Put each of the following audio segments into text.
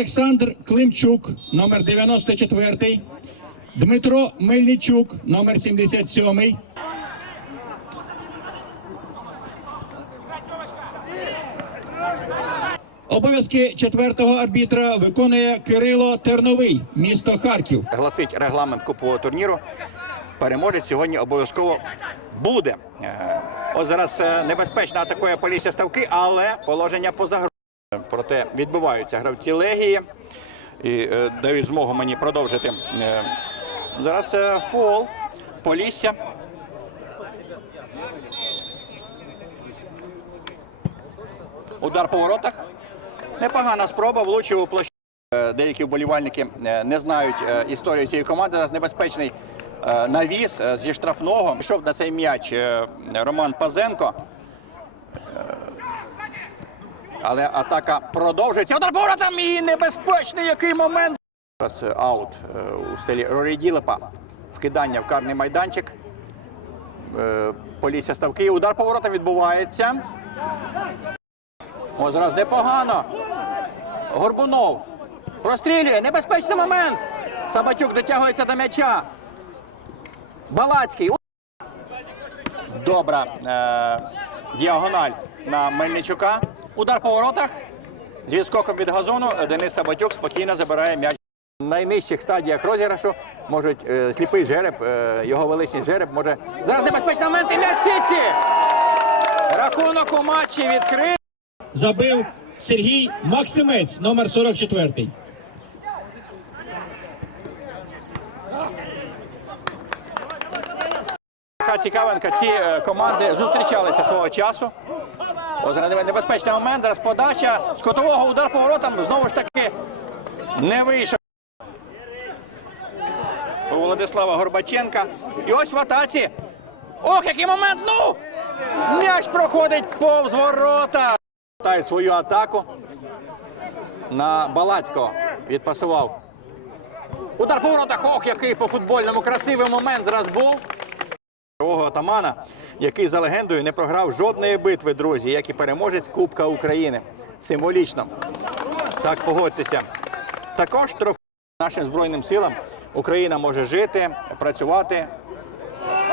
Олександр Климчук, номер 94. Дмитро Мельничук, номер 77. Обов'язки четвертого арбітра виконує Кирило Терновий, місто Харків. гласить регламент кубкового турніру. Переможець сьогодні обов'язково буде. Е, Ось зараз е, небезпечно атакує Полісся ставки, але положення поза грою. Проте відбуваються гравці легії і е, дають змогу мені продовжити. Е, Зараз е, фол Полісся. Удар по воротах. Непогана спроба, влучив у площу. Е, Деякі вболівальники не знають історію цієї команди. Зараз небезпечний навіс зі штрафного. Пішов на цей м'яч Роман Пазенко. Але атака продовжується. Удар по воротам і небезпечний який момент. Зараз е, аут е, у стилі Рорі Ділепа. Вкидання в карний майданчик. Е, Полісся ставки. Удар по воротам відбувається. О, зараз непогано. Горбунов прострілює. Небезпечний момент. Сабатюк дотягується до м'яча. Балацький. Добра е, діагональ на Мельничука. Удар по воротах. З відскоком від газону Денис Сабатюк спокійно забирає м'яч. В найнижчих стадіях розіграшу можуть е, сліпий жереб, е, його величний жереб може. Зараз небезпечний момент і м'яч в сітці. Рахунок у матчі відкритий. Забив Сергій Максимець, номер 44. Така цікавинка, ці е, команди зустрічалися свого часу. Ось небезпечний момент, зараз подача з котового удар по воротам знову ж таки не вийшов. У Владислава Горбаченка. І ось в атаці. Ох, який момент! Ну! М'яч проходить повз ворота. Ставить свою атаку на Балацького. Відпасував. Удар по воротах. Ох, який по футбольному красивий момент зараз був. Нового атамана, який за легендою не програв жодної битви, друзі, як і переможець Кубка України. Символічно. Так, погодьтеся. Також трохи нашим Збройним силам Україна може жити, працювати.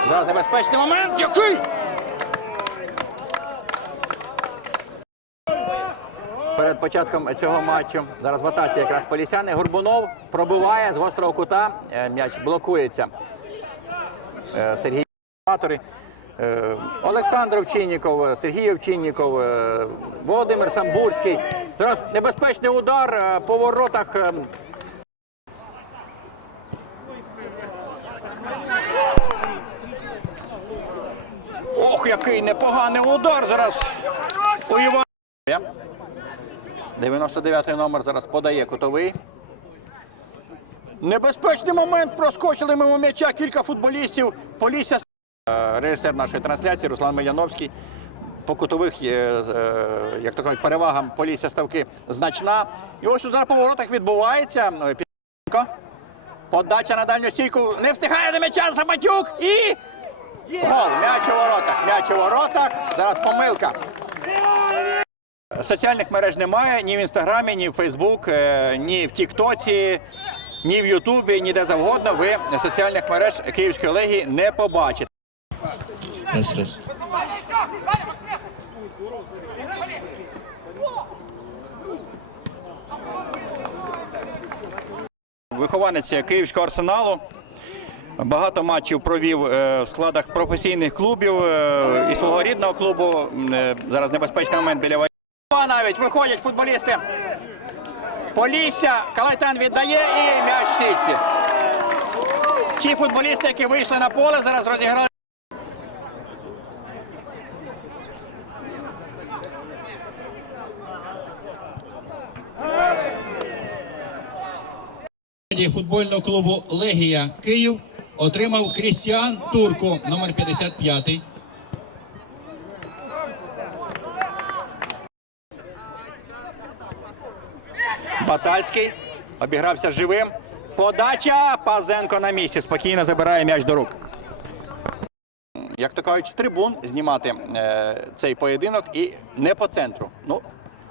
Зараз небезпечний момент. Який? Перед початком цього матчу зараз в атаці якраз полісяни. Горбунов пробиває з гострого кута. Е, М'яч блокується. Е, Сергій Аматори. Е, Олександр Овчинніков, Сергій Овчинніков, е, Володимир Самбурський. Зараз небезпечний удар е, по воротах. Ох, який непоганий удар зараз у Івана. 99-й номер зараз подає кутовий. Небезпечний момент проскочили мимо м'яча кілька футболістів. Полісся. Режисер нашої трансляції Руслан Медяновський. По кутових е, як то кажуть, перевагам Полісся ставки значна. І ось удар по воротах відбувається. Подача на дальню стійку. Не встигає до м'яча Сабатюк. І гол. М'яч у воротах. М'яч у воротах. Зараз помилка. Соціальних мереж немає ні в інстаграмі, ні в Фейсбук, е, ні в Тіктоці, ні в Ютубі, ні де завгодно. Ви соціальних мереж Київської легії не побачите. Раз, раз. Вихованець Київського арсеналу. Багато матчів провів е, в складах професійних клубів е, і свого рідного клубу. Е, Зараз небезпечний момент біля воріт. навіть виходять футболісти. Полісся, Калайтан віддає і м'яч в сітці. Ті футболісти, які вийшли на поле, зараз розіграли. Футбольного клубу Легія Київ отримав Крістіан Турку, номер 55. Батальський обігрався живим. Подача. Пазенко на місці. Спокійно забирає м'яч до рук. як то кажуть, з трибун знімати е, цей поєдинок і не по центру. Ну,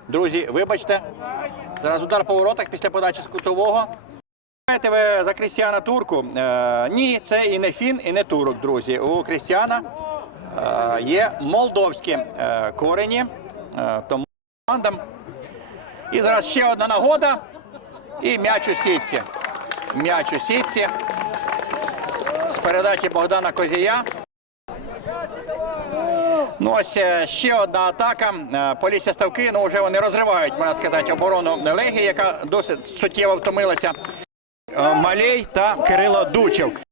друзі, вибачте. Зараз удар по воротах після подачі з кутового. Знаєте ви за Крістіана Турку? Е, ні, це і не фін, і не турок, друзі. У Крістіана е, є молдовські е, корені, е, тому командам. І зараз ще одна нагода. І м'яч у сітці. М'яч у сітці. З передачі Богдана Козія. Ну ось е, ще одна атака. Е, Полісся Ставки, ну вже вони розривають, можна сказати, оборону Легії, яка досить суттєво втомилася. Малей та Кирило Дучев.